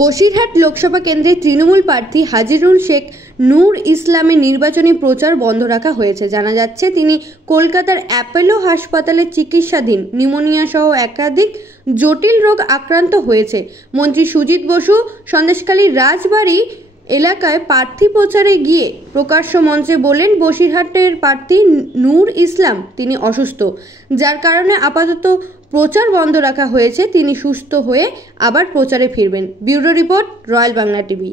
বসিরহাট লোকসভা কেন্দ্রে তৃণমূল প্রার্থী হাজিরুল শেখ নূর ইসলামের নির্বাচনী প্রচার বন্ধ রাখা হয়েছে। জানা যাচ্ছে, তিনি কলকাতার অ্যাপোলো হাসপাতালে চিকিৎসাধীন। নিউমোনিয়া সহ একাধিক জটিল রোগ আক্রান্ত হয়েছে। মন্ত্রী সুজিত বসু সন্দেশখালীর রাজবাড়ী এলাকায় প্রার্থী প্রচারে গিয়ে প্রকাশ্য মঞ্চে বলেন, বসিরহাটের প্রার্থী নূর ইসলাম তিনি অসুস্থ, যার কারণে আপাতত প্রচার বন্ধ রাখা হয়েছে। তিনি সুস্থ হয়ে আবার প্রচারে ফিরবেন। Bureau report, royal Bangla TV.